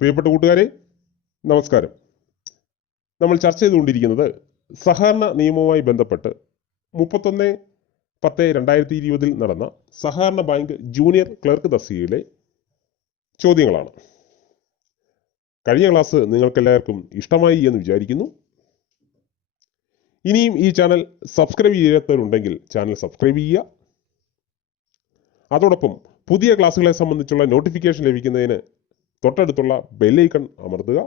പ്രിയപ്പെട്ട കൂട്ടുകാരെ, നമസ്കാരം. നമ്മൾ ചർച്ച ചെയ്തുകൊണ്ടിരിക്കുന്നത് സഹകരണ നിയമവുമായി ബന്ധപ്പെട്ട് 31/10/2020 നടന്ന സഹകരണ ബാങ്ക് ജൂനിയർ ക്ലർക്ക് തസ്തികയിലെ ചോദ്യങ്ങളാണ്. കഴിഞ്ഞ ക്ലാസ് നിങ്ങൾക്കെല്ലാവർക്കും ഇഷ്ടമായി എന്ന് വിചാരിക്കുന്നു. ഇനിയും ഈ ചാനൽ സബ്സ്ക്രൈബ് ചെയ്യാത്തവരുണ്ടെങ്കിൽ ചാനൽ സബ്സ്ക്രൈബ് ചെയ്യുക. അതോടൊപ്പം പുതിയ ക്ലാസ്സുകളെ സംബന്ധിച്ചുള്ള നോട്ടിഫിക്കേഷൻ ലഭിക്കുന്നതിന് തൊട്ടടുത്തുള്ള ബെല്ലൈക്കൺ അമർത്തുക.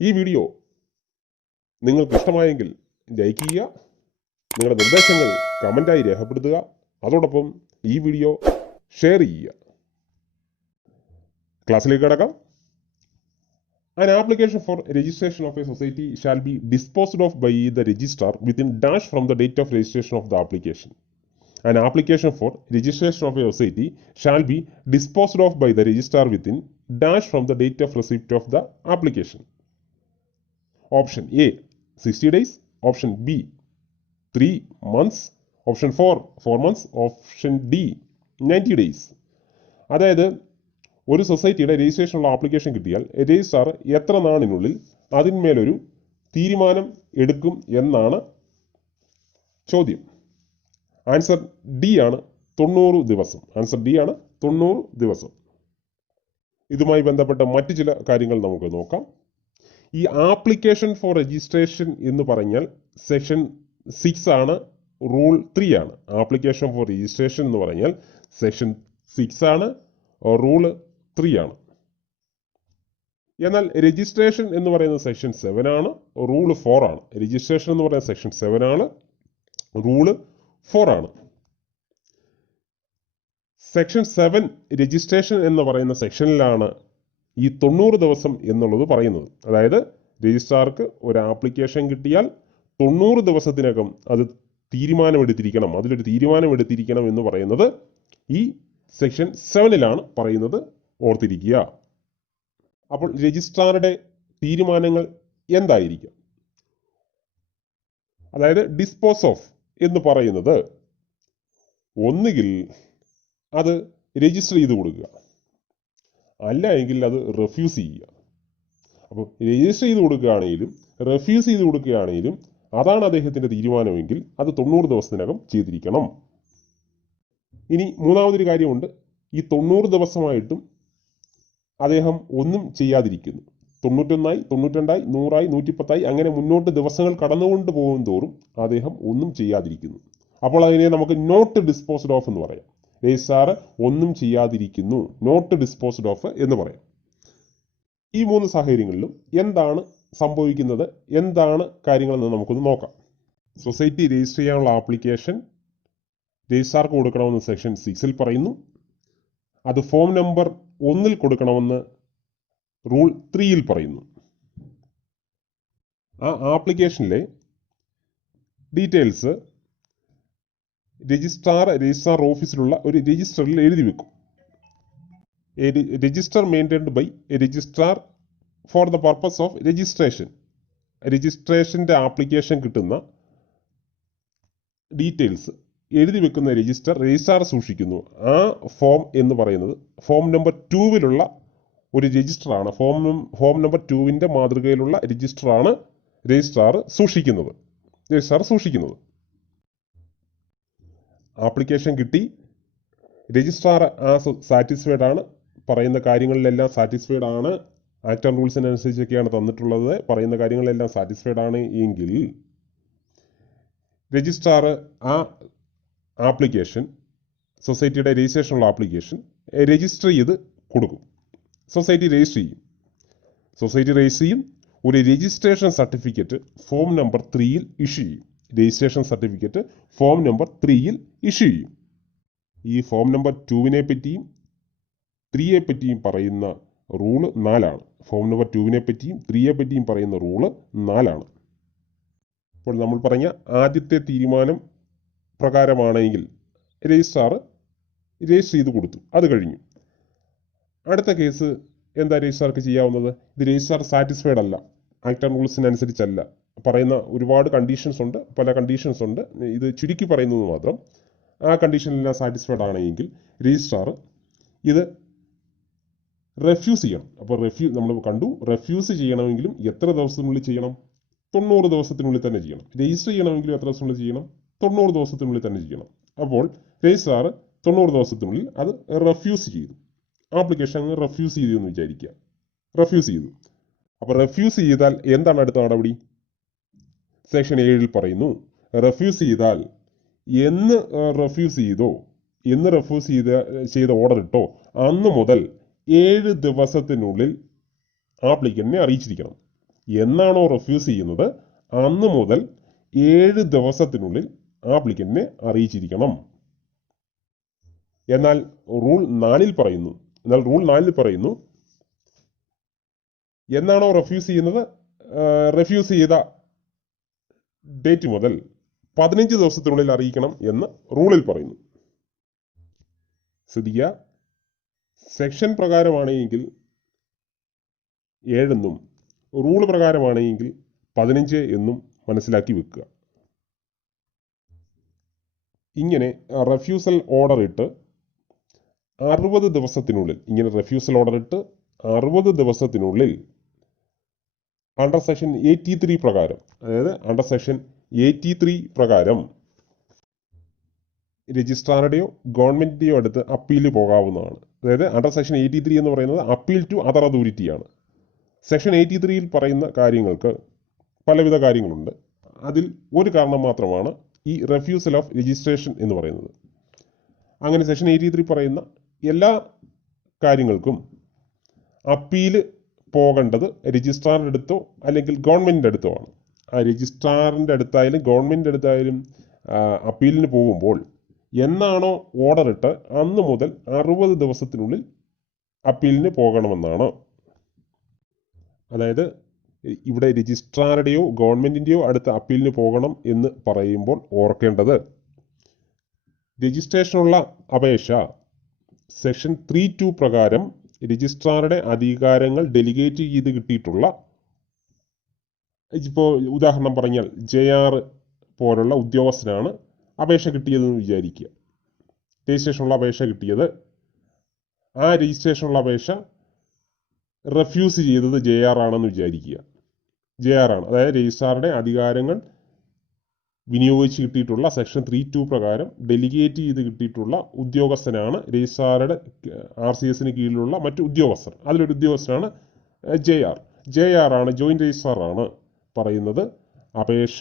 ഈ വീഡിയോ നിങ്ങൾക്ക് ഇഷ്ടമായെങ്കിൽ ലൈക്ക് ചെയ്യുക, നിങ്ങളുടെ നിർദ്ദേശങ്ങൾ കമൻ്റായി രേഖപ്പെടുത്തുക. അതോടൊപ്പം ഈ വീഡിയോ ഷെയർ ചെയ്യുക. ക്ലാസ്സിലേക്ക് കടക്കാം. An application for registration of a society shall be disposed of by the registrar within dash from the date of registration of the application. An application for registration of a society shall be disposed of by the registrar within dash from the date of receipt of the application. Option A 60 days, option B 3 months, option 4 months, option D 90 days. അതായത് ഒരു സൊസൈറ്റിയുടെ രജിസ്ട്രേഷനുള്ള application കിട്ടിയാൽ registrar എത്ര നാളിനുള്ളിൽ അതിന്മേലൊരു തീരുമാനം എടുക്കും എന്നാണ് ചോദ്യം. Answer D ആണ് 90 ദിവസം. ആൻസർ ഡി ആണ് 90 ദിവസം. ഇതുമായി ബന്ധപ്പെട്ട മറ്റു ചില കാര്യങ്ങൾ നമുക്ക് നോക്കാം. ഈ ആപ്ലിക്കേഷൻ ഫോർ രജിസ്ട്രേഷൻ എന്ന് പറഞ്ഞാൽ സെക്ഷൻ 6 ആണ്, റൂൾ 3 ആണ്. ആപ്ലിക്കേഷൻ ഫോർ രജിസ്ട്രേഷൻ എന്ന് പറഞ്ഞാൽ സെക്ഷൻ 6 ആണ്, റൂള് 3 ആണ്. എന്നാൽ രജിസ്ട്രേഷൻ എന്ന് പറയുന്നത് സെക്ഷൻ 7 ആണ്, റൂള് 4 ആണ്. രജിസ്ട്രേഷൻ എന്ന് പറയുന്നത് സെക്ഷൻ 7 ആണ്, റൂള് 4 ആണ്. സെക്ഷൻ 7 രജിസ്ട്രേഷൻ എന്ന് പറയുന്ന സെക്ഷനിലാണ് ഈ 90 ദിവസം എന്നുള്ളത് പറയുന്നത്. അതായത് രജിസ്ട്രാർക്ക് ഒരു ആപ്ലിക്കേഷൻ കിട്ടിയാൽ 90 ദിവസത്തിനകം അത് തീരുമാനമെടുത്തിരിക്കണം, അതിലൊരു തീരുമാനമെടുത്തിരിക്കണം എന്ന് പറയുന്നത് ഈ സെക്ഷൻ 7 പറയുന്നത്, ഓർത്തിരിക്കുക. അപ്പോൾ രജിസ്ട്രാറുടെ തീരുമാനങ്ങൾ എന്തായിരിക്കും? അതായത് ഡിസ്പോസ് ഓഫ് എന്ന് പറയുന്നത് ഒന്നുകിൽ അത് രജിസ്റ്റർ ചെയ്ത് കൊടുക്കുക, അല്ല എങ്കിൽ അത് റെഫ്യൂസ് ചെയ്യുക. അപ്പോൾ രജിസ്റ്റർ ചെയ്ത് കൊടുക്കുകയാണെങ്കിലും റെഫ്യൂസ് ചെയ്ത് കൊടുക്കുകയാണെങ്കിലും അതാണ് അദ്ദേഹത്തിൻ്റെ തീരുമാനമെങ്കിൽ അത് 90 ദിവസത്തിനകം ചെയ്തിരിക്കണം. ഇനി മൂന്നാമതൊരു കാര്യമുണ്ട്. ഈ 90 ദിവസമായിട്ടും അദ്ദേഹം ഒന്നും ചെയ്യാതിരിക്കുന്നു. 91, 92, 100, 110 അങ്ങനെ മുന്നോട്ട് ദിവസങ്ങൾ കടന്നുകൊണ്ട് പോകും തോറും അദ്ദേഹം ഒന്നും ചെയ്യാതിരിക്കുന്നു. അപ്പോൾ അതിനെ നമുക്ക് നോട്ട് ഡിസ്പോസ്ഡ് ഓഫ് എന്ന് പറയാം. രജിസ്ട്രാർ ഒന്നും ചെയ്യാതിരിക്കുന്നു, നോട്ട് ഡിസ്പോസ്ഡ് ഓഫ് എന്ന് പറയാം. ഈ 3 സാഹചര്യങ്ങളിലും എന്താണ് സംഭവിക്കുന്നത്, എന്താണ് കാര്യങ്ങളെന്ന് നമുക്കൊന്ന് നോക്കാം. സൊസൈറ്റി രജിസ്റ്റർ ചെയ്യാനുള്ള ആപ്ലിക്കേഷൻ രജിസ്ട്രാർക്ക് കൊടുക്കണമെന്ന് സെക്ഷൻ 6 പറയുന്നു. അത് ഫോം നമ്പർ 1 കൊടുക്കണമെന്ന് റൂൾ 3 പറയുന്നു. ആ ആപ്ലിക്കേഷനിലെ ഡീറ്റെയിൽസ് രജിസ്ട്രാർ ഓഫീസിലുള്ള ഒരു രജിസ്റ്ററിൽ എഴുതി വെക്കും. Register maintained by registrar for the purpose of registration. രജിസ്ട്രേഷൻ്റെ ആപ്ലിക്കേഷൻ കിട്ടുന്ന ഡീറ്റെയിൽസ് എഴുതി വെക്കുന്ന രജിസ്ട്രാർ സൂക്ഷിക്കുന്നു. ആ ഫോം എന്ന് പറയുന്നത് ഫോം നമ്പർ 2 ഒരു രജിസ്റ്ററാണ്. ഫോം നമ്പർ 2 മാതൃകയിലുള്ള രജിസ്റ്ററാണ് രജിസ്ട്രാർ സൂക്ഷിക്കുന്നത്. ആപ്ലിക്കേഷൻ കിട്ടി, രജിസ്ട്രാർ സാറ്റിസ്ഫൈഡ് ആണ്, പറയുന്ന കാര്യങ്ങളിലെല്ലാം സാറ്റിസ്ഫൈഡ് ആണ്, ആക്ട് ആൻഡ് റൂൾസിനനുസരിച്ചൊക്കെയാണ് തന്നിട്ടുള്ളത്, പറയുന്ന കാര്യങ്ങളിലെല്ലാം സാറ്റിസ്ഫൈഡ് ആണ് എങ്കിൽ രജിസ്ട്രാർ ആ ആപ്ലിക്കേഷൻ, സൊസൈറ്റിയുടെ രജിസ്ട്രേഷനുള്ള ആപ്ലിക്കേഷൻ രജിസ്റ്റർ ചെയ്ത് കൊടുക്കും. സൊസൈറ്റി രജിസ്റ്റർ ചെയ്യും. ഒരു registration certificate form number 3 issue ചെയ്യും. ഈ ഫോം നമ്പർ 2 പറ്റിയും 3 പറ്റിയും പറയുന്ന റൂള് 4 ആണ്. ഫോം നമ്പർ 2 പറ്റിയും 3 പറ്റിയും പറയുന്ന റൂള് 4 ആണ്. അപ്പോൾ നമ്മൾ പറഞ്ഞ ആദ്യത്തെ തീരുമാനം പ്രകാരമാണെങ്കിൽ രജിസ്ട്രാർ രജിസ്റ്റർ ചെയ്ത് കൊടുത്തു, അത് കഴിഞ്ഞു. അടുത്ത കേസ് എന്താ രജിസ്ട്രാർക്ക് ചെയ്യാവുന്നത്? ഇത് രജിസ്ട്രാർ സാറ്റിസ്ഫൈഡ് അല്ല, ആക്ട് ആൻഡ് റൂൾസിനനുസരിച്ചല്ല, പറയുന്ന ഒരുപാട് കണ്ടീഷൻസ് ഉണ്ട്, പല കണ്ടീഷൻസ് ഉണ്ട്, ഇത് ചുരുക്കി പറയുന്നത് മാത്രം. ആ കണ്ടീഷനിലെല്ലാം സാറ്റിസ്ഫൈഡ് ആണെങ്കിൽ രജിസ്ട്രാർ ഇത് റെഫ്യൂസ് ചെയ്യണം. അപ്പോൾ നമ്മൾ കണ്ടു, റെഫ്യൂസ് ചെയ്യണമെങ്കിലും എത്ര ദിവസത്തിനുള്ളിൽ ചെയ്യണം? 90 ദിവസത്തിനുള്ളിൽ തന്നെ ചെയ്യണം. രജിസ്റ്റർ ചെയ്യണമെങ്കിലും എത്ര ദിവസത്തിനുള്ളിൽ ചെയ്യണം? 90 ദിവസത്തിനുള്ളിൽ തന്നെ ചെയ്യണം. അപ്പോൾ രജിസ്ട്രാർ 90 ദിവസത്തിനുള്ളിൽ അത് റെഫ്യൂസ് ചെയ്തു. ആപ്ലിക്കേഷൻ അങ്ങ് റെഫ്യൂസ് ചെയ്തു എന്ന് വിചാരിക്കുക. റെഫ്യൂസ് ചെയ്തു. അപ്പോൾ റെഫ്യൂസ് ചെയ്താൽ എന്താണ് അടുത്ത നടപടി? സെക്ഷൻ 7 പറയുന്നു, റെഫ്യൂസ് ചെയ്താൽ എന്ന് റെഫ്യൂസ് ചെയ്ത ഓർഡർ ഇട്ടോ അന്ന് മുതൽ 7 ദിവസത്തിനുള്ളിൽ ആപ്ലിക്കന്റിനെ അറിയിച്ചിരിക്കണം. എന്നാണോ റെഫ്യൂസ് ചെയ്യുന്നത് അന്ന് മുതൽ 7 ദിവസത്തിനുള്ളിൽ ആപ്ലിക്കന്റിനെ അറിയിച്ചിരിക്കണം. എന്നാൽ റൂൾ 4 പറയുന്നു എന്നാണോ റെഫ്യൂസ് ചെയ്യുന്നത് റെഫ്യൂസ് ചെയ്ത ഡേറ്റ് മുതൽ 15 ദിവസത്തിനുള്ളിൽ അറിയിക്കണം എന്ന് റൂളിൽ പറയുന്നു. ശ്രദ്ധിക്കുക, സെക്ഷൻ പ്രകാരമാണെങ്കിൽ 7 എന്നും റൂൾ പ്രകാരമാണെങ്കിൽ 15 എന്നും മനസ്സിലാക്കി വെക്കുക. ഇങ്ങനെ റെഫ്യൂസൽ ഓർഡർ ഇട്ട് 60 ദിവസത്തിനുള്ളിൽ അണ്ടർ സെക്ഷൻ 83 പ്രകാരം രജിസ്ട്രാറുടെയോ ഗവൺമെന്റിന്റെയോ അടുത്ത് അപ്പീൽ പോകാവുന്നതാണ്. അതായത് അണ്ടർ സെക്ഷൻ 83 എന്ന് പറയുന്നത് അപ്പീൽ ടു അതർ അതോറിറ്റിയാണ്. സെക്ഷൻ 83 പറയുന്ന കാര്യങ്ങൾക്ക് പലവിധ കാര്യങ്ങളുണ്ട്. അതിൽ ഒരു കാരണം മാത്രമാണ് ഈ റെഫ്യൂസൽ ഓഫ് രജിസ്ട്രേഷൻ എന്ന് പറയുന്നത്. അങ്ങനെ സെക്ഷൻ 83 പറയുന്ന എല്ലാ കാര്യങ്ങൾക്കും അപ്പീൽ പോകേണ്ടത് രജിസ്ട്രാറിൻ്റെ അടുത്തോ അല്ലെങ്കിൽ ഗവൺമെൻറ്റിൻ്റെ അടുത്തോ ആണ്. ആ രജിസ്ട്രാറിൻ്റെ അടുത്തായാലും ഗവൺമെൻറ്റിൻ്റെ അടുത്തായാലും അപ്പീലിന് പോകുമ്പോൾ എന്നാണോ ഓർഡർ ഇട്ട് അന്ന് മുതൽ 60 ദിവസത്തിനുള്ളിൽ അപ്പീലിന് പോകണമെന്നാണ്. അതായത് ഇവിടെ രജിസ്ട്രാറുടെയോ ഗവൺമെൻറ്റിൻ്റെയോ അടുത്ത് അപ്പീലിന് പോകണം എന്ന് പറയുമ്പോൾ ഓർക്കേണ്ടത്, രജിസ്ട്രേഷനുള്ള അപേക്ഷ സെക്ഷൻ 3(2) പ്രകാരം രജിസ്ട്രാറുടെ അധികാരങ്ങൾ ഡെലിഗേറ്റ് ചെയ്ത് കിട്ടിയിട്ടുള്ള, ഇപ്പോൾ ഉദാഹരണം പറഞ്ഞാൽ JR പോലുള്ള ഉദ്യോഗസ്ഥനാണ് അപേക്ഷ കിട്ടിയതെന്ന് വിചാരിക്കുക. രജിസ്ട്രേഷനുള്ള അപേക്ഷ കിട്ടിയത്, ആ രജിസ്ട്രേഷനുള്ള അപേക്ഷ റെഫ്യൂസ് ചെയ്തത് JR ആണെന്ന് വിചാരിക്കുക. JR ആണ്, അതായത് രജിസ്ട്രാറുടെ അധികാരങ്ങൾ വിനിയോഗിച്ച് കിട്ടിയിട്ടുള്ള സെക്ഷൻ 3(2) പ്രകാരം ഡെലിഗേറ്റ് ചെയ്ത് കിട്ടിയിട്ടുള്ള ഉദ്യോഗസ്ഥനാണ് രജിസ്ട്രാറുടെ RCS കീഴിലുള്ള മറ്റു ഉദ്യോഗസ്ഥർ. അതിലൊരു ഉദ്യോഗസ്ഥനാണ് JR ആണ്, ജോയിന്റ് രജിസ്ട്രാർ ആണ് പറയുന്നത് അപേക്ഷ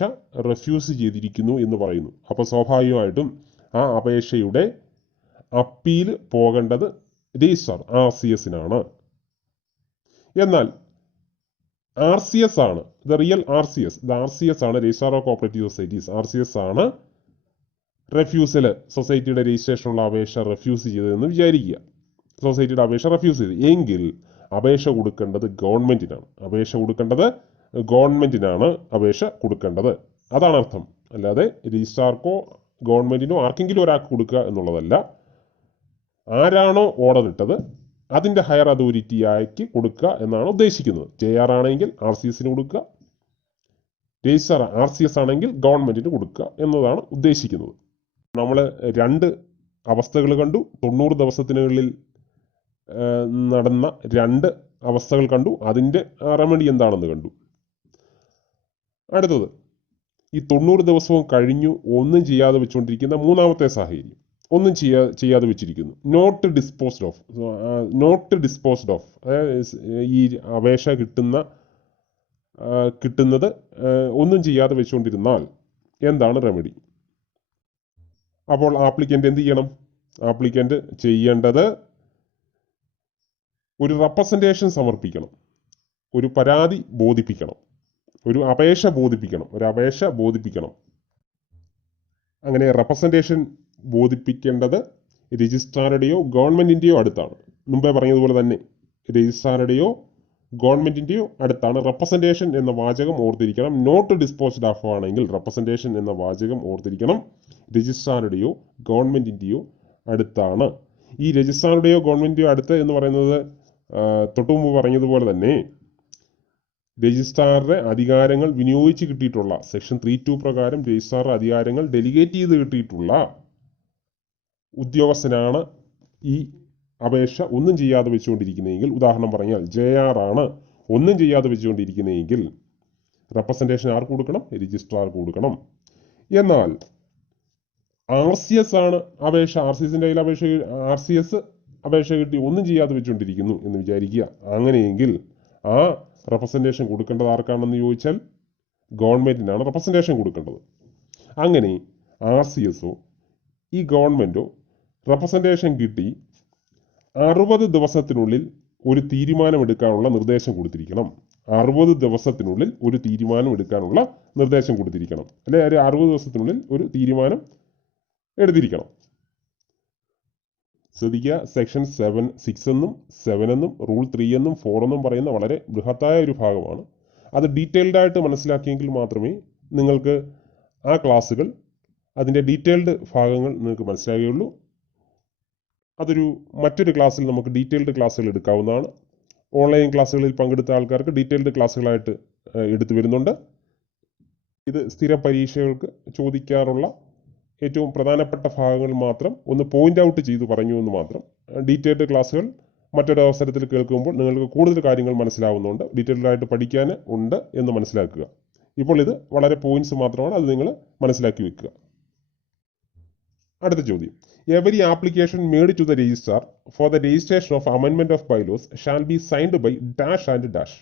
റെഫ്യൂസ് ചെയ്തിരിക്കുന്നു എന്ന് പറയുന്നു. അപ്പോൾ സ്വാഭാവികമായിട്ടും ആ അപേക്ഷയുടെ അപ്പീൽ പോകേണ്ടത് രജിസ്ട്രാർ RCS-നാണ്. എന്നാൽ RCS ആണ് RCS ആണ്, registrar of cooperative societies, RCS ആണ് റെഫ്യൂസൽ, സൊസൈറ്റിയുടെ രജിസ്ട്രേഷനുള്ള അപേക്ഷ റെഫ്യൂസ് ചെയ്തതെന്ന് വിചാരിക്കുക. സൊസൈറ്റിയുടെ അപേക്ഷ റെഫ്യൂസ് ചെയ്ത് എങ്കിൽ അപേക്ഷ കൊടുക്കേണ്ടത് ഗവൺമെന്റിനാണ് അപേക്ഷ കൊടുക്കേണ്ടത്. അതാണ് അർത്ഥം. അല്ലാതെ രജിസ്ട്രാർക്കോ ഗവൺമെന്റിനോ ആർക്കെങ്കിലും ഒരാൾക്ക് കൊടുക്കുക എന്നുള്ളതല്ല. ആരാണോ ഓർഡർ ഇട്ടത് അതിൻ്റെ ഹയർ അതോറിറ്റിയാക്കി കൊടുക്കുക എന്നാണ് ഉദ്ദേശിക്കുന്നത്. JR ആണെങ്കിൽ RCS-ന് കൊടുക്കുക, രജിസ്ട്രാർ RCS ആണെങ്കിൽ ഗവൺമെന്റിന് കൊടുക്കുക എന്നതാണ് ഉദ്ദേശിക്കുന്നത്. നമ്മൾ 2 അവസ്ഥകൾ കണ്ടു. 90 ദിവസത്തിനുള്ളിൽ നടന്ന 2 അവസ്ഥകൾ കണ്ടു. അതിൻ്റെ റെമഡി എന്താണെന്ന് കണ്ടു. അടുത്തത്, ഈ 90 ദിവസവും കഴിഞ്ഞു ഒന്നും ചെയ്യാതെ വെച്ചുകൊണ്ടിരിക്കുന്ന മൂന്നാമത്തെ സാഹചര്യം. ഒന്നും ചെയ്യാതെ വെച്ചിരിക്കുന്നു, നോട്ട് ഡിസ്പോസ്ഡ് ഓഫ്, അതായത് ഈ അപേക്ഷ കിട്ടുന്നത് ഒന്നും ചെയ്യാതെ വെച്ചുകൊണ്ടിരുന്നാൽ എന്താണ് റെമഡി? അപ്പോൾ ആപ്ലിക്കൻ്റ് എന്ത് ചെയ്യണം? ആപ്ലിക്കൻ്റ് ചെയ്യേണ്ടത് ഒരു റെപ്രസെൻറ്റേഷൻ സമർപ്പിക്കണം, ഒരു പരാതി ബോധിപ്പിക്കണം, ഒരു അപേക്ഷ ബോധിപ്പിക്കണം. അങ്ങനെ റെപ്രസെൻറ്റേഷൻ ബോധിപ്പിക്കേണ്ടത് രജിസ്ട്രാറുടെയോ ഗവൺമെന്റിന്റെയോ അടുത്താണ്. മുമ്പേ പറഞ്ഞതുപോലെ തന്നെ രജിസ്ട്രാറുടെയോ ഗവൺമെന്റിന്റെയോ അടുത്താണ്. റെപ്രസെൻറ്റേഷൻ എന്ന വാചകം ഓർത്തിരിക്കണം. നോട്ട് ഡിസ്പോസ്ഡ് ഓഫ് ആണെങ്കിൽ റെപ്രസെൻറ്റേഷൻ എന്ന വാചകം ഓർത്തിരിക്കണം. രജിസ്ട്രാറുടെയോ ഗവൺമെന്റിന്റെയോ അടുത്താണ്. ഈ രജിസ്ട്രാറുടെയോ ഗവൺമെന്റിന്റെയോ അടുത്ത് എന്ന് പറയുന്നത് തൊട്ടുമുമ്പ് പറഞ്ഞതുപോലെ തന്നെ രജിസ്ട്രാറുടെ അധികാരങ്ങൾ വിനിയോഗിച്ച് കിട്ടിയിട്ടുള്ള സെക്ഷൻ 3(2) പ്രകാരം രജിസ്ട്രാറുടെ അധികാരങ്ങൾ ഡെലിഗേറ്റ് ചെയ്ത് കിട്ടിയിട്ടുള്ള ഉദ്യോഗസ്ഥനാണ് ഈ അപേക്ഷ ഒന്നും ചെയ്യാതെ വെച്ചുകൊണ്ടിരിക്കുന്നതെങ്കിൽ, ഉദാഹരണം പറഞ്ഞാൽ JR ആണ് ഒന്നും ചെയ്യാതെ വെച്ചുകൊണ്ടിരിക്കുന്നതെങ്കിൽ റെപ്രസെൻറ്റേഷൻ ആർക്ക് കൊടുക്കണം? രജിസ്ട്രാർക്ക് കൊടുക്കണം. എന്നാൽ RCS ആണ് അപേക്ഷ, RCSന്റെ കയ്യിൽ RCS അപേക്ഷ കിട്ടി ഒന്നും ചെയ്യാതെ വെച്ചുകൊണ്ടിരിക്കുന്നു എന്ന് വിചാരിക്കുക. അങ്ങനെയെങ്കിൽ ആ റെപ്രസെൻറ്റേഷൻ കൊടുക്കേണ്ടത് ആർക്കാണെന്ന് ചോദിച്ചാൽ ഗവൺമെൻറ്റിനാണ് റെപ്രസെൻറ്റേഷൻ കൊടുക്കേണ്ടത്. അങ്ങനെ RCSോ ഈ ഗവൺമെൻറ്റോ റെപ്രസെൻറ്റേഷൻ കിട്ടി 60 ദിവസത്തിനുള്ളിൽ ഒരു തീരുമാനമെടുക്കാനുള്ള നിർദ്ദേശം കൊടുത്തിരിക്കണം. 60 ദിവസത്തിനുള്ളിൽ ഒരു തീരുമാനം എടുക്കാനുള്ള നിർദ്ദേശം കൊടുത്തിരിക്കണം. അല്ലെ, ഒരു 60 ദിവസത്തിനുള്ളിൽ ഒരു തീരുമാനം എടുത്തിരിക്കണം. ശ്രദ്ധിക്കുക, സെക്ഷൻ 6 എന്നും 7 എന്നും റൂൾ 3 എന്നും 4 എന്നും പറയുന്ന വളരെ ബൃഹത്തായ ഒരു ഭാഗമാണ്. അത് ഡീറ്റെയിൽഡ് ആയിട്ട് മനസ്സിലാക്കിയെങ്കിൽ മാത്രമേ നിങ്ങൾക്ക് ആ ക്ലാസ്സുകൾ, അതിൻ്റെ ഡീറ്റെയിൽഡ് ഭാഗങ്ങൾ നിങ്ങൾക്ക് മനസ്സിലാകുകയുള്ളൂ. അതൊരു മറ്റൊരു ക്ലാസ്സിൽ നമുക്ക് ഡീറ്റെയിൽഡ് ക്ലാസ്സുകൾ എടുക്കാവുന്നതാണ്. ഓൺലൈൻ ക്ലാസ്സുകളിൽ പങ്കെടുത്ത ആൾക്കാർക്ക് ഡീറ്റെയിൽഡ് ക്ലാസ്സുകളായിട്ട് എടുത്തു വരുന്നുണ്ട്. ഇത് സ്ഥിര പരീക്ഷകൾക്ക് ചോദിക്കാറുള്ള ഏറ്റവും പ്രധാനപ്പെട്ട ഭാഗങ്ങൾ മാത്രം ഒന്ന് പോയിന്റ് ഔട്ട് ചെയ്തു പറഞ്ഞു എന്ന് മാത്രം. ഡീറ്റെയിൽഡ് ക്ലാസ്സുകൾ മറ്റൊരു അവസരത്തിൽ കേൾക്കുമ്പോൾ നിങ്ങൾക്ക് കൂടുതൽ കാര്യങ്ങൾ മനസ്സിലാവുന്നുണ്ട്, ഡീറ്റെയിൽഡായിട്ട് പഠിക്കാൻ ഉണ്ട് എന്ന് മനസ്സിലാക്കുക. ഇപ്പോൾ ഇത് വളരെ പോയിന്റ്സ് മാത്രമാണ്, അത് നിങ്ങൾ മനസ്സിലാക്കി വെക്കുക. അടുത്ത ചോദ്യം, every application made to the registrar for the registration of അമെൻമെന്റ് of bylaws shall be signed by dash and dash.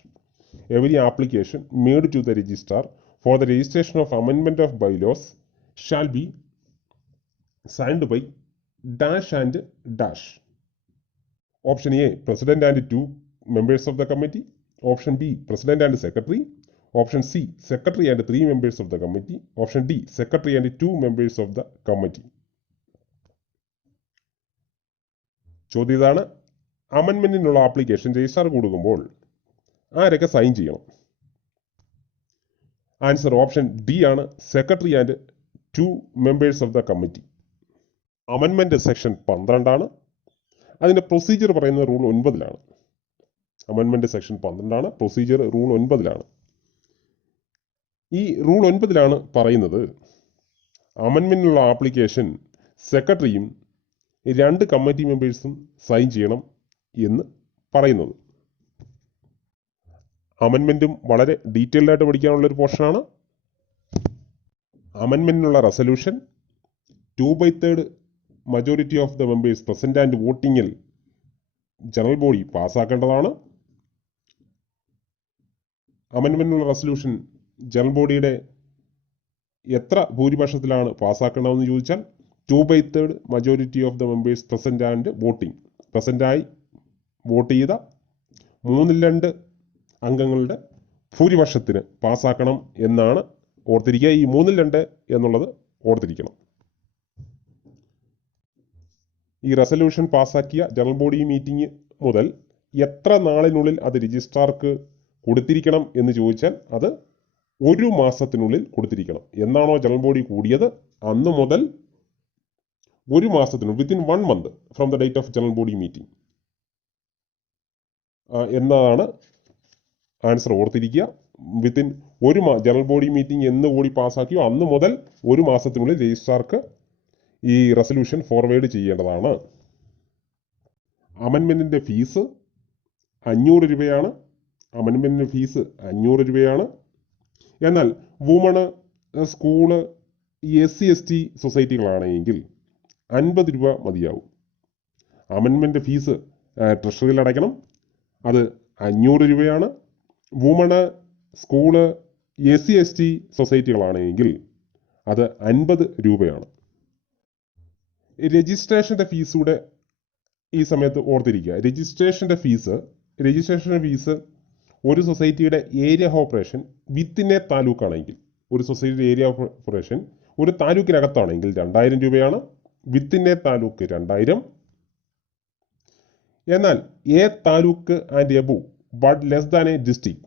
Every application made to the registrar for the registration of അമെൻമെന്റ് of bylaws shall be signed by dash and dash. Option A, President and 2 members of the committee. Option B, President and Secretary. Option C, Secretary and 3 members of the committee. Option D, Secretary and 2 members of the committee. ചോദ്യം ഇതാണ്, അമെൻമെന്റിനുള്ള application registrar കൊടുക്കുമ്പോൾ ആരൊക്കെ sign ചെയ്യണം? Answer option D ആണ്, secretary and 2 members of the committee. അമെൻമെന്റ് section 12 ആണ്. അതിൻ്റെ procedure പറയുന്നത് റൂൾ 9 അമെൻമെന്റ് സെക്ഷൻ 12 പ്രൊസീജിയർ റൂൾ 9 ഈ റൂൾ 9 പറയുന്നത് അമെൻമെന്റിനുള്ള ആപ്ലിക്കേഷൻ സെക്രട്ടറിയും 2 കമ്മിറ്റി മെമ്പേഴ്സും സൈൻ ചെയ്യണം എന്ന് പറയുന്നത്. അമെൻമെന്റും വളരെ ഡീറ്റെയിൽഡ് ആയിട്ട് പഠിക്കാനുള്ളൊരു പോർഷനാണ്. അമെൻമെന്റിനുള്ള resolution 2/3 majority of the members present and വോട്ടിങ്ങിൽ ജനറൽ ബോഡി പാസ്സാക്കേണ്ടതാണ്. അമെൻമെന്റിനുള്ള റെസൊല്യൂഷൻ ജനറൽ ബോഡിയുടെ എത്ര ഭൂരിപക്ഷത്തിലാണ് പാസ്സാക്കേണ്ടതെന്ന് ചോദിച്ചാൽ 2/3 majority of the members present and voting, പ്രസന്റായി വോട്ട് ചെയ്ത 3/2 അംഗങ്ങളുടെ ഭൂരിപക്ഷത്തിന് പാസ്സാക്കണം എന്നാണ് ഓർത്തിരിക്കുക. ഈ 3/2 എന്നുള്ളത് ഓർത്തിരിക്കണം. ഈ റെസൊല്യൂഷൻ പാസ്സാക്കിയ ജനറൽ ബോഡി മീറ്റിംഗ് മുതൽ എത്ര നാളിനുള്ളിൽ അത് രജിസ്ട്രാർക്ക് കൊടുത്തിരിക്കണം എന്ന് ചോദിച്ചാൽ അത് 1 മാസത്തിനുള്ളിൽ കൊടുത്തിരിക്കണം. എന്നാണോ ജനറൽ ബോഡി കൂടിയത് അന്ന് മുതൽ 1 മാസത്തിനുള്ളിൽ, within 1 month from the date of general body meeting എന്നതാണ് ആൻസർ. ഓർത്തിരിക്കുക, വിത്തിൻ ജനറൽ ബോഡി മീറ്റിംഗ് എന്ന് കൂടി പാസ്സാക്കിയോ അന്ന് മുതൽ 1 മാസത്തിനുള്ളിൽ രജിസ്ട്രാർക്ക് ഈ റെസൊല്യൂഷൻ ഫോർവേഡ് ചെയ്യേണ്ടതാണ്. അമെൻമെന്റിന്റെ ഫീസ് 500 രൂപയാണ്. അമെൻമെന്റിന്റെ ഫീസ് 500 രൂപയാണ്. എന്നാൽ വുമണ്, സ്കൂള്, SC/ST സൊസൈറ്റികളാണെങ്കിൽ 50 രൂപ മതിയാവും. അമെൻമെന്റ് ഫീസ് ട്രഷറിയിൽ അടയ്ക്കണം, അത് 500 രൂപയാണ്. വുമണ്, സ്കൂള്, SC/ST സൊസൈറ്റികളാണെങ്കിൽ അത് 50 രൂപയാണ്. രജിസ്ട്രേഷൻ്റെ ഫീസ് കൂടെ ഈ സമയത്ത് ഓർത്തിരിക്കുക. രജിസ്ട്രേഷൻ്റെ ഫീസ് ഒരു സൊസൈറ്റിയുടെ area of operation within a താലൂക്കാണെങ്കിൽ, ഒരു സൊസൈറ്റിയുടെ ഏരിയ ഓഫ് ഓപ്പറേഷൻ ഒരു താലൂക്കിനകത്താണെങ്കിൽ 2000 രൂപയാണ്. Within a taluk 2000. എന്നാൽ a taluk and above but less than a district,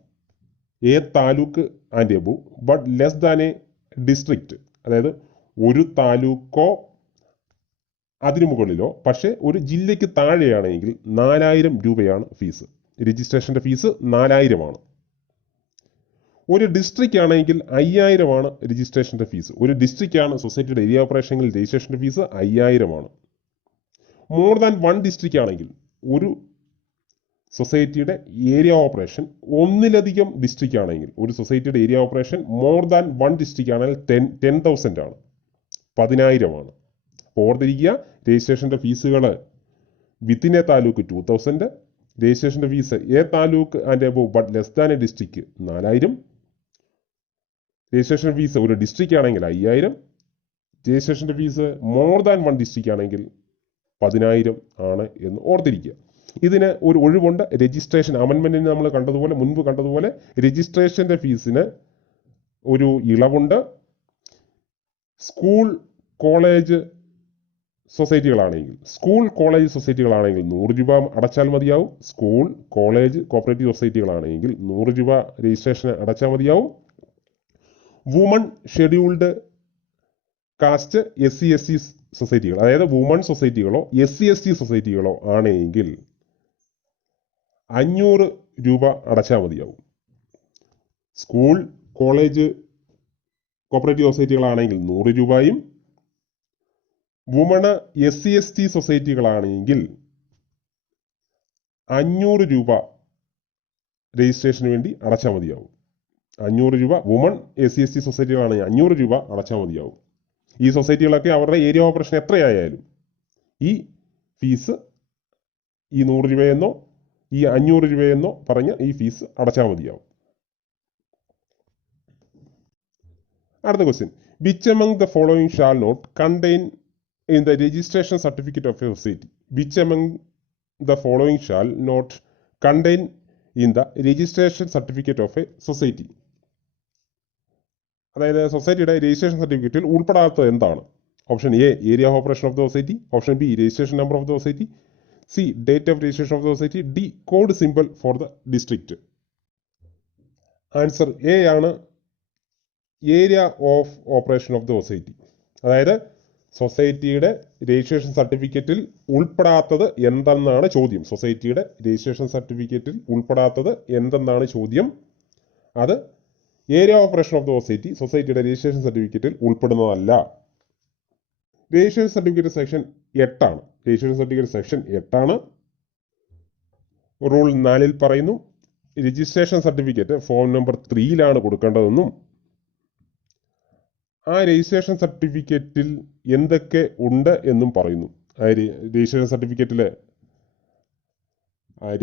a taluk and above but less than a district, അതായത് ഒരു താലൂക്കോ അതിനു മുകളിലോ പക്ഷേ ഒരു ജില്ലയ്ക്ക് താഴെയാണെങ്കിൽ 4000 രൂപയാണ് ഫീസ്. രജിസ്ട്രേഷൻ്റെ ഫീസ് 4000 ആണ്. ഒരു ഡിസ്ട്രിക്റ്റ് ആണെങ്കിൽ 5000 ആണ് രജിസ്ട്രേഷൻ്റെ ഫീസ്. ഒരു ഡിസ്ട്രിക്റ്റ് ആണ് സൊസൈറ്റിയുടെ ഏരിയ ഓപ്പറേഷനിൽ രജിസ്ട്രേഷൻ്റെ ഫീസ് 5000 ആണ്. മോർ ദാൻ 1 ഡിസ്ട്രിക്റ്റ് ആണെങ്കിൽ, ഒരു സൊസൈറ്റിയുടെ ഏരിയ ഓപ്പറേഷൻ ഒന്നിലധികം ഡിസ്ട്രിക്റ്റ് ആണെങ്കിൽ, ഒരു സൊസൈറ്റിയുടെ area operation more than 1 district ആണെങ്കിൽ 10,000 ആണ്, 10,000 ആണ്. അപ്പോൾ ഓർത്തിരിക്കുക, രജിസ്ട്രേഷൻ്റെ ഫീസുകൾ വിത്തിൻ എ താലൂക്ക് 2,000, രജിസ്ട്രേഷൻ്റെ fees A taluk and above but less than A district 4,000, registration fees ഒരു ഡിസ്ട്രിക്റ്റ് ആണെങ്കിൽ 5,000, രജിസ്ട്രേഷൻ്റെ ഫീസ് മോർ ദാൻ 1 ഡിസ്ട്രിക്റ്റ് ആണെങ്കിൽ 10,000 ആണ് എന്ന് ഓർത്തിരിക്കുക. ഇതിന് ഒരു ഒഴിവുണ്ട്. രജിസ്ട്രേഷൻ അമെൻമെൻറ്റിന് നമ്മൾ മുൻപ് കണ്ടതുപോലെ രജിസ്ട്രേഷൻ്റെ ഫീസിന് ഒരു ഇളവുണ്ട്. സ്കൂൾ കോളേജ് സൊസൈറ്റികളാണെങ്കിൽ 100 രൂപ അടച്ചാൽ മതിയാവും. സ്കൂൾ കോളേജ് കോപ്പറേറ്റീവ് സൊസൈറ്റികളാണെങ്കിൽ 100 രൂപ രജിസ്ട്രേഷൻ അടച്ചാൽ മതിയാവും. വുമൺ ഷെഡ്യൂൾഡ് കാസ്റ്റ് SC/ST സൊസൈറ്റികൾ, അതായത് വുമൺ സൊസൈറ്റികളോ SC/ST സൊസൈറ്റികളോ ആണെങ്കിൽ 500 രൂപ അടച്ചാൽ മതിയാവും. സ്കൂൾ കോളേജ് കോപ്പറേറ്റീവ് സൊസൈറ്റികളാണെങ്കിൽ 100 രൂപയും, വുമൺ SC/ST സൊസൈറ്റികളാണെങ്കിൽ 500 രൂപ രജിസ്ട്രേഷന് വേണ്ടി അടച്ചാൽ മതിയാവും. 500 രൂപ വുമൺ SC/ST സൊസൈറ്റികളാണെങ്കിൽ 500 രൂപ അടച്ചാൽ മതിയാവും. ഈ സൊസൈറ്റികളൊക്കെ അവരുടെ ഏരിയ ഓപ്പറേഷൻ എത്രയായാലും ഈ ഫീസ്, ഈ 100 രൂപയെന്നോ ഈ 500 രൂപയെന്നോ പറഞ്ഞ് ഈ ഫീസ് അടച്ചാൽ മതിയാവും. അടുത്ത question, which among the following shall not contain in the registration certificate of a society? Which among the following shall not contain in the registration certificate of a society? അതായത് സൊസൈറ്റിയുടെ രജിസ്ട്രേഷൻ സർട്ടിഫിക്കറ്റിൽ ഉൾപ്പെടാത്തത് എന്താണ്? Option A area of operation of the society, option B registration number of the society, C date of registration of the society, D code symbol for the district. Answer A ആണ്, area of operation of the society. അതായത് സൊസൈറ്റിയുടെ രജിസ്ട്രേഷൻ സർട്ടിഫിക്കറ്റിൽ ഉൾപ്പെടാത്തത് എന്തെന്നാണ് ചോദ്യം. സൊസൈറ്റിയുടെ രജിസ്ട്രേഷൻ സർട്ടിഫിക്കറ്റിൽ ഉൾപ്പെടാത്തത് എന്തെന്നാണ് ചോദ്യം. അത് area operation of the society സൊസൈറ്റിയുടെ രജിസ്ട്രേഷൻ സർട്ടിഫിക്കറ്റിൽ ഉൾപ്പെടുന്നതല്ല. രജിസ്ട്രേഷൻ സർട്ടിഫിക്കറ്റ് സെക്ഷൻ 8 ആണ്. രജിസ്ട്രേഷൻ സർട്ടിഫിക്കറ്റ് സെക്ഷൻ 8 ആണ്. റൂൾ 4 പറയുന്നു രജിസ്ട്രേഷൻ സർട്ടിഫിക്കറ്റ് ഫോം നമ്പർ 3 കൊടുക്കേണ്ടതെന്നും ആ രജിസ്ട്രേഷൻ സർട്ടിഫിക്കറ്റിൽ എന്തൊക്കെ ഉണ്ട് എന്നും പറയുന്നു. രജിസ്ട്രേഷൻ സർട്ടിഫിക്കറ്റിൽ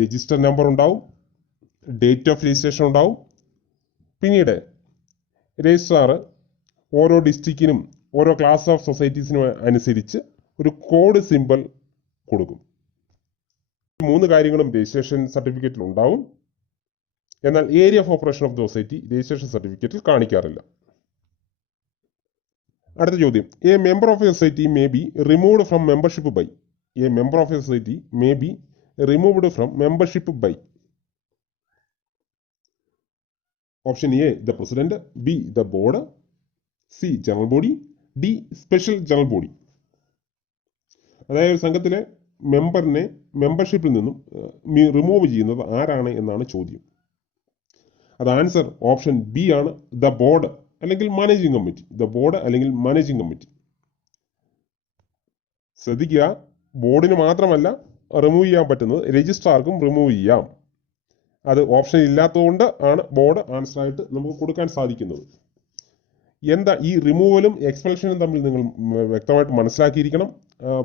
രജിസ്റ്റർ നമ്പർ ഉണ്ടാവും, ഡേറ്റ് ഓഫ് രജിസ്ട്രേഷൻ ഉണ്ടാവും, പിന്നീട് രജിസ്ട്രാർ ഓരോ ഡിസ്ട്രിക്റ്റിനും ഓരോ ക്ലാസ് ഓഫ് സൊസൈറ്റീസിനും അനുസരിച്ച് ഒരു കോഡ് സിമ്പിൾ കൊടുക്കും. 3 കാര്യങ്ങളും രജിസ്ട്രേഷൻ സർട്ടിഫിക്കറ്റിൽ ഉണ്ടാവും. എന്നാൽ area of operation of the society registration സർട്ടിഫിക്കറ്റിൽ കാണിക്കാറില്ല. അടുത്ത ചോദ്യം, a member of a society may be removed from membership by. A member of a society may be removed from membership by. Option A the president, B the board, C general body, D special general body. അതായത് ഒരു സംഘത്തിലെ മെമ്പറിനെ മെമ്പർഷിപ്പിൽ നിന്നും remove ചെയ്യുന്നത് ആരാണ് എന്നാണ് ചോദ്യം. അത് answer option B ആണ്, ദ ബോർഡ് അല്ലെങ്കിൽ മാനേജിംഗ് കമ്മിറ്റി. ദ ബോർഡ് അല്ലെങ്കിൽ മാനേജിംഗ് കമ്മിറ്റി. ശ്രദ്ധിക്കുക, ബോർഡിന് മാത്രമല്ല റിമൂവ് ചെയ്യാൻ പറ്റുന്നത്, രജിസ്ട്രാർക്കും റിമൂവ് ചെയ്യാം. അത് ഓപ്ഷൻ ഇല്ലാത്തതുകൊണ്ട് ആണ് ബോർഡ് ആൻസർ ആയിട്ട് നമുക്ക് കൊടുക്കാൻ സാധിക്കുന്നത്. എന്താ ഈ റിമൂവലും എക്സ്പെൽഷനും തമ്മിൽ നിങ്ങൾ വ്യക്തമായിട്ട് മനസ്സിലാക്കിയിരിക്കണം.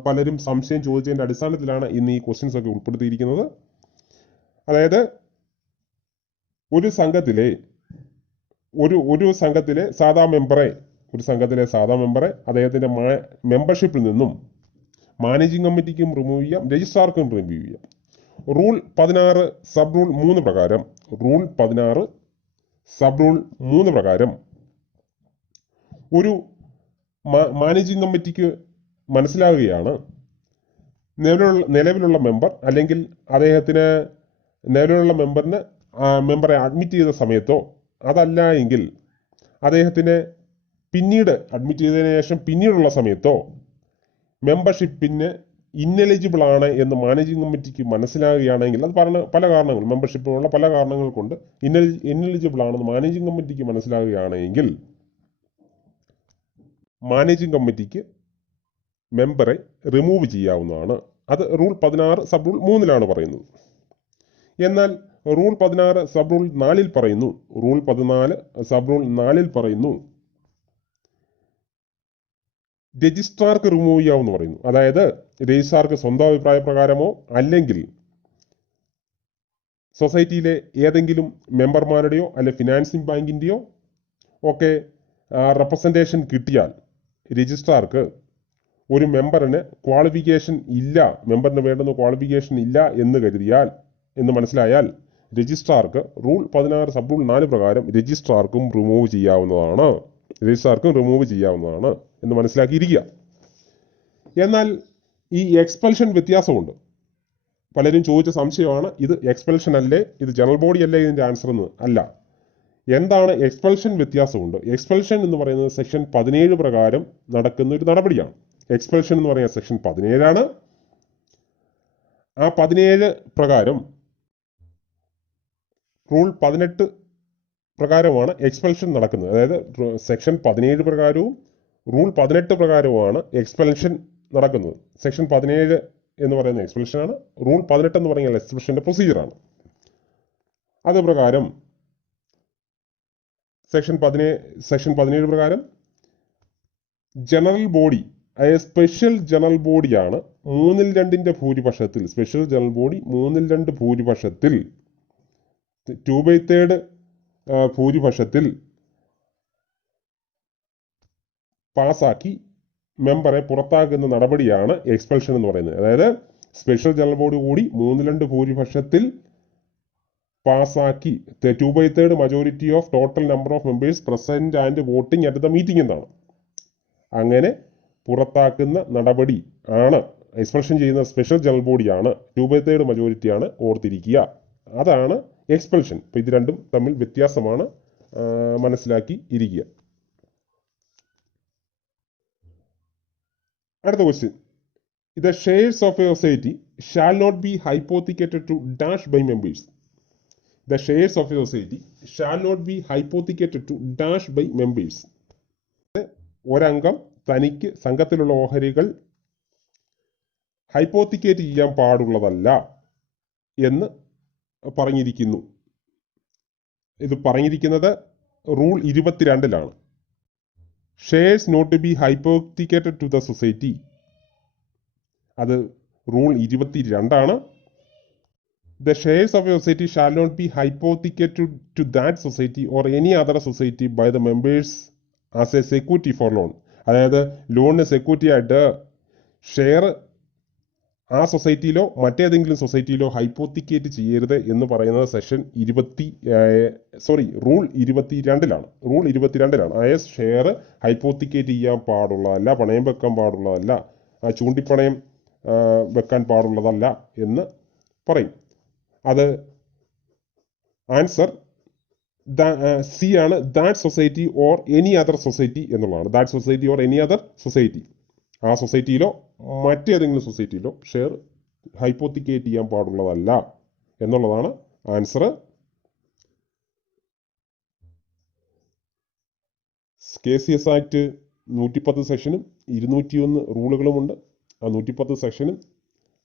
പലരും സംശയം ചോദിച്ചതിൻ്റെ അടിസ്ഥാനത്തിലാണ് ഇന്ന് ഈ ക്വസ്റ്റ്യൻസ് ഒക്കെ ഉൾപ്പെടുത്തിയിരിക്കുന്നത്. അതായത് ഒരു സംഘത്തിലെ സാധാ മെമ്പറെ അദ്ദേഹത്തിൻ്റെ മെമ്പർഷിപ്പിൽ നിന്നും മാനേജിംഗ് കമ്മിറ്റിക്കും റിമൂവ് ചെയ്യാം, രജിസ്ട്രാർക്കും റിമൂവ് ചെയ്യാം. റൂൾ 16 സബ് റൂൾ 3 പ്രകാരം ഒരു മാനേജിംഗ് കമ്മിറ്റിക്ക് മനസ്സിലാവുകയാണ് നിലവിലുള്ള മെമ്പർ അല്ലെങ്കിൽ നിലവിലുള്ള മെമ്പറെ അഡ്മിറ്റ് ചെയ്ത സമയത്തോ അതല്ല എങ്കിൽ അദ്ദേഹത്തിന് പിന്നീട് അഡ്മിറ്റ് ചെയ്തതിനു ശേഷം പിന്നീടുള്ള സമയത്തോ മെമ്പർഷിപ്പിന് ഇന്നെലിജിബിൾ ആണ് എന്ന് മാനേജിംഗ് കമ്മിറ്റിക്ക് മനസ്സിലാകുകയാണെങ്കിൽ, അത് പല കാരണങ്ങൾ, മെമ്പർഷിപ്പിനുള്ള പല കാരണങ്ങൾ കൊണ്ട് ഇന്നെലിജിബിൾ ആണെന്ന് മാനേജിംഗ് കമ്മിറ്റിക്ക് മനസ്സിലാകുകയാണെങ്കിൽ മാനേജിംഗ് കമ്മിറ്റിക്ക് മെമ്പറെ റിമൂവ് ചെയ്യാവുന്നതാണ്. അത് റൂൾ 16 സബ് റൂൾ 3-ലാണ് പറയുന്നത്. എന്നാൽ റൂൾ 16 സബ് റൂൾ 4-ൽ പറയുന്നു, റൂൾ 14 സബ് റൂൾ 4-ൽ പറയുന്നു രജിസ്ട്രാർക്ക് റിമൂവ് ചെയ്യാമെന്ന് പറയുന്നു. അതായത് രജിസ്ട്രാർക്ക് സ്വന്തം അഭിപ്രായ പ്രകാരമോ അല്ലെങ്കിൽ സൊസൈറ്റിയിലെ ഏതെങ്കിലും മെമ്പർമാരുടെയോ അല്ലെ ഫിനാൻസിംഗ് ബാങ്കിൻ്റെയോ ഒക്കെ റെപ്രസെൻറ്റേഷൻ കിട്ടിയാൽ രജിസ്ട്രാർക്ക് ഒരു മെമ്പറിന് ക്വാളിഫിക്കേഷൻ ഇല്ല, മെമ്പറിന് വേണ്ടുന്ന ക്വാളിഫിക്കേഷൻ ഇല്ല എന്ന് കരുതിയാൽ, എന്ന് മനസ്സിലായാൽ രജിസ്ട്രാർക്ക് റൂൾ 16 സബ് റൂൾ 4 പ്രകാരം രജിസ്ട്രാർക്കും റിമൂവ് ചെയ്യാവുന്നതാണ് എന്ന് മനസ്സിലാക്കിയിരിക്കുക. എന്നാൽ ഈ എക്സ്പെൽഷൻ വ്യത്യാസമുണ്ട്. പലരും ചോദിച്ച സംശയമാണ്, ഇത് എക്സ്പെൽഷൻ അല്ലേ, ഇത് ജനറൽ ബോഡി അല്ലേ ഇതിൻ്റെ ആൻസർ എന്ന്. അല്ല. എന്താണ് എക്സ്പെൽഷൻ? വ്യത്യാസമുണ്ട്. എക്സ്പെൽഷൻ എന്ന് പറയുന്നത് സെക്ഷൻ 17 പ്രകാരം നടക്കുന്ന ഒരു നടപടിയാണ്. എക്സ്പെൽഷൻ എന്ന് പറയുന്നത് സെക്ഷൻ 17-ആണ്. ആ 17 പ്രകാരം റൂൾ 18 പ്രകാരമാണ് എക്സ്പെൽഷൻ നടക്കുന്നത്. അതായത് സെക്ഷൻ 17 പ്രകാരവും റൂൾ 18 പ്രകാരവുമാണ് എക്സ്പെൽഷൻ നടക്കുന്നത്. സെക്ഷൻ 17 എന്ന് പറയുന്ന എക്സ്പെൽഷനാണ്, റൂൾ 18 എന്ന് പറയുന്ന എക്സ്പെൽഷൻ്റെ പ്രൊസീജിയറാണ്. അത് പ്രകാരം സെക്ഷൻ 17 പ്രകാരം ജനറൽ ബോഡി, അതായത് സ്പെഷ്യൽ ജനറൽ ബോഡിയാണ് 3/2 ഭൂരിപക്ഷത്തിൽ, സ്പെഷ്യൽ ജനറൽ ബോഡി 3/2 ഭൂരിപക്ഷത്തിൽ, 2/3 ഭൂരിപക്ഷത്തിൽ പാസാക്കി മെമ്പറെ പുറത്താക്കുന്ന നടപടിയാണ് എക്സ്പെൽഷൻ എന്ന് പറയുന്നത്. അതായത് സ്പെഷ്യൽ ജനറൽ ബോഡി കൂടി 3/2 ഭൂരിപക്ഷത്തിൽ പാസാക്കി 2/3 majority of total number of members present and voting at the meeting എന്നാണ്. അങ്ങനെ പുറത്താക്കുന്ന നടപടി ആണ് എക്സ്പെൽഷൻ ചെയ്യുന്ന സ്പെഷ്യൽ ജനറൽ ബോഡിയാണ്, 2/3 മജോറിറ്റിയാണ്, ഓർത്തിരിക്കുക. അതാണ് എക്സ്പെൽഷൻ. അപ്പോൾ ഇത് രണ്ടും തമ്മിൽ വ്യത്യാസമാണ്, മനസ്സിലാക്കി ഇരിക്കുക. അടുത്ത question. The shares of a society shall not be hypothecated to dash by members. The shares of a society shall not be hypothecated to dash by members. ഒരംഗം തനിക്ക് സംഘത്തിലുള്ള ഓഹരികൾ ഹൈപ്പോത്തിക്കേറ്റ് ചെയ്യാൻ പാടുള്ളതല്ല എന്ന് പറഞ്ഞിരിക്കുന്നു. ഇത് പറഞ്ഞിരിക്കുന്നത് റൂൾ 22-ലാണ്. Shares not to be hypothecated to the society, അത് റൂൾ 22-ആണ്. The shares of a society shall not be hypothecated to that society or any other society by the members as a security for loan. അതായത് ലോണിന് security ആയിട്ട് share ആ സൊസൈറ്റിയിലോ മറ്റേതെങ്കിലും സൊസൈറ്റിയിലോ hypothecate ചെയ്യരുത് എന്ന് പറയുന്നത് റൂൾ 22-ലാണ്. റൂൾ 22-ലാണ്. അതായത് ഷെയർ ഹൈപ്പോത്തിക്കേറ്റ് ചെയ്യാൻ പാടുള്ളതല്ല, പണയം വെക്കാൻ പാടുള്ളതല്ല, ചൂണ്ടിപ്പണയം വെക്കാൻ പാടുള്ളതല്ല എന്ന് പറയും. അത് ആൻസർ സി ആണ്. That society or any other society എന്നുള്ളതാണ്. That society or any other society, ആ സൊസൈറ്റിയിലോ മറ്റേതെങ്കിലും സൊസൈറ്റിയിലോ ഷെയർ ഹൈപ്പോത്തിക്കേറ്റ് ചെയ്യാൻ പാടുള്ളതല്ല എന്നുള്ളതാണ് ആൻസർ. KCS ആക്ട് 110 സെക്ഷനും 201 റൂളുകളുമുണ്ട്. ആ 110 സെക്ഷനും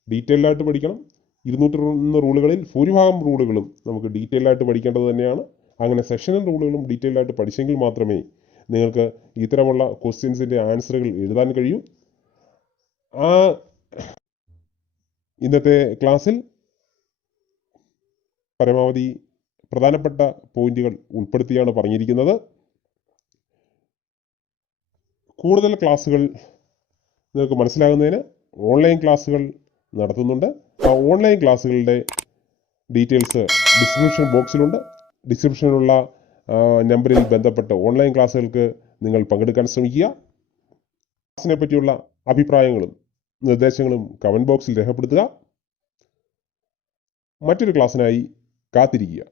ഡീറ്റെയിൽഡ് ആയിട്ട് പഠിക്കണം. 201 റൂളുകളിൽ ഭൂരിഭാഗം റൂളുകളും നമുക്ക് ഡീറ്റെയിൽഡ് ആയിട്ട് പഠിക്കേണ്ടത് തന്നെയാണ്. അങ്ങനെ സെക്ഷനും റൂളുകളും ഡീറ്റെയിൽഡ് ആയിട്ട് പഠിച്ചെങ്കിൽ മാത്രമേ നിങ്ങൾക്ക് ഇത്തരമുള്ള ക്വസ്റ്റ്യൻസിൻ്റെ ആൻസറുകൾ എഴുതാൻ കഴിയൂ. ഇന്നത്തെ ക്ലാസ്സിൽ പരമാവധി പ്രധാനപ്പെട്ട പോയിന്റുകൾ ഉൾപ്പെടുത്തിയാണ് പറഞ്ഞിരിക്കുന്നത്. കൂടുതൽ ക്ലാസ്സുകൾ നിങ്ങൾക്ക് മനസ്സിലാകുന്നതിന് ഓൺലൈൻ ക്ലാസ്സുകൾ നടത്തുന്നുണ്ട്. ആ ഓൺലൈൻ ക്ലാസ്സുകളുടെ ഡീറ്റെയിൽസ് ഡിസ്ക്രിപ്ഷൻ ബോക്സിലുണ്ട്. ഡിസ്ക്രിപ്ഷനിലുള്ള നമ്പറിൽ ബന്ധപ്പെട്ട് ഓൺലൈൻ ക്ലാസ്സുകൾക്ക് നിങ്ങൾ പങ്കെടുക്കാൻ ശ്രമിക്കുക. ക്ലാസ്സിനെ പറ്റിയുള്ള അഭിപ്രായങ്ങളും നിർദ്ദേശങ്ങളും കമൻറ്റ് ബോക്സിൽ രേഖപ്പെടുത്തുക. മറ്റൊരു ക്ലാസ്സിനായി കാത്തിരിക്കുക.